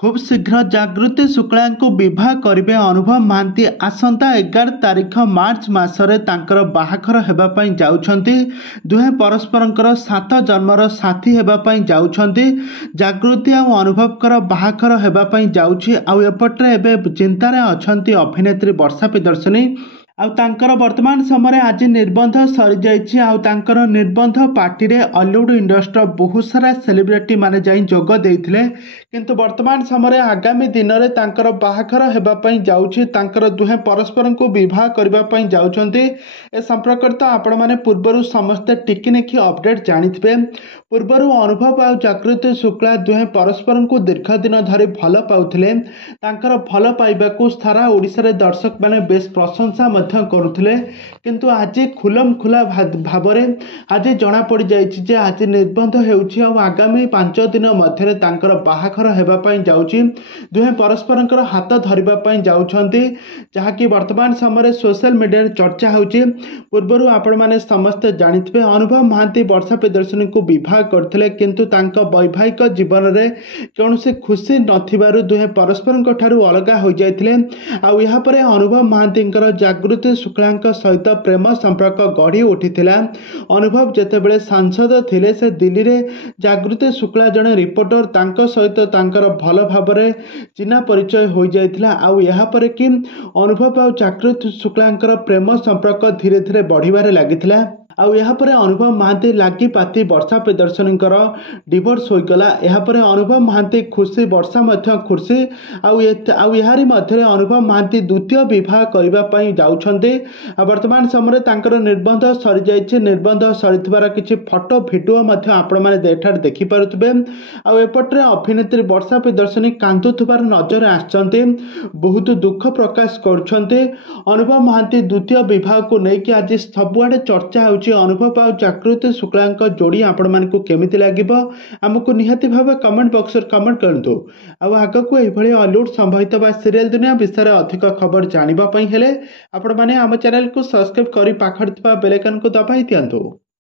खूब शीघ्र जागृति शुक्ला को विवाह करेंगे अनुभव महांती। आसंता 11 तारीख मार्च मासरे तांकर बाहाघर हेबापई जाउछंती। दुहे परस्परंकर 7 जन्मर साथी हेबापई जाउछंती। जागृति आ अनुभवकर बाहाघर हेबापई जाउछि। आ एपट्रे एबे चिंतारे अछंती अभिनेत्री वर्षा प्रियदर्शिनी। आउर वर्तमान समय आज निबंध सरी जाइए। आउर निबंध पार्टी रे हॉलीवुड इंडस्ट्री बहुत सारा सेलिब्रिटी माने जाई जोग देइथिले। किंतु वर्तमान समय आगामी दिन में तांकर बाहाघर हेबापई जाउछि। तांकर दुहे परस्पर को विवाह करबा पई जाउछंती। ए संपर्क तो आपण माने पूर्वरु समस्त टिकिनिखी अपडेट जानिथिबे। पूर्वरु अनुभव आ जागृति शुक्ला दुहे परस्पर को दीर्घ दिन धरी भल पाउथिले। तांकर भल पाइबाकू सारा ओडिशा रे दर्शक माने बेस प्रशंसा करुथिले। किंतु आज खुलम खुला भावरे आज जना पड़ जाइछि जे आज निबंध हेउछि। आ आगामी 5 दिन मध्यरे तांकर बाहाघर हेबापई जाउछि। दुहे परस्परंकर हाथ धरिबा पई जाउछंती, जहाँकि वर्तमान समय सोशल मीडिया चर्चा होउछि। पूर्वरु आपण माने समस्त जानिथिबे अनुभव महांती वर्षा प्रियदर्शिनी को विवाह करथिले। किंतु तांका वैवाहिक जीवन रे कौनसी खुशी नथिबारु दुहे परस्परंक ठारू अलगा हो जाइथिले। आ इहा परे अनुभव महांतींकर जागृति शुक्ला सहित प्रेम संपर्क गढ़ी उठिथिला। अनुभव जेतेबेले सांसद थिले से दिल्ली रे जागृति शुक्ला जने रिपोर्टर तांका सहित तांकर भल भावरे चिन्हा परिचय हो जाइथिला। आ इहा परे कि अनुभव आ जागृति शुक्लांकर प्रेम संपर्क धीरे धीरे बढ़िबारे लागिथिला। आउ यहाँ पर अनुभव महांती लागी पाती वर्षा प्रियदर्शिनी डिवोर्स होगला। यहाँ पर अनुभव महांती खुशी, वर्षा मध्य खुशी। आहारी मध्य अनुभव महांती द्वितीय विवाह करने जाउछंती। वर्तमान समय तांकर निबंध सरी जाइए। निबंध सरीथिबार किछि फोटो भिडियो मध्य आपण माने एठार देखि पारुथिबे। आ एपट्रे अभिनेत्री वर्षा प्रियदर्शिनी कांदुथिबार नजर आछंती, बहुत दुख प्रकाश करुछंती। अनुभव महांती द्वितीय विवाह को लेकिन आज सबुआडे चर्चा होउछि। अनुभव आ जागृति शुक्ला जोड़ी आपण मानकु केमिति लागिबो हमकु निहाती भाव कमेंट बॉक्स रे कमेंट करंतु। आ आगो को एभली हॉलीवुड संभावित बा सीरियल दुनिया विषय अधिक खबर जानिबा पई हेले आपण माने हम चैनल को सब्सक्राइब करी पाखर बेल आइकन को दबाई दियंतु।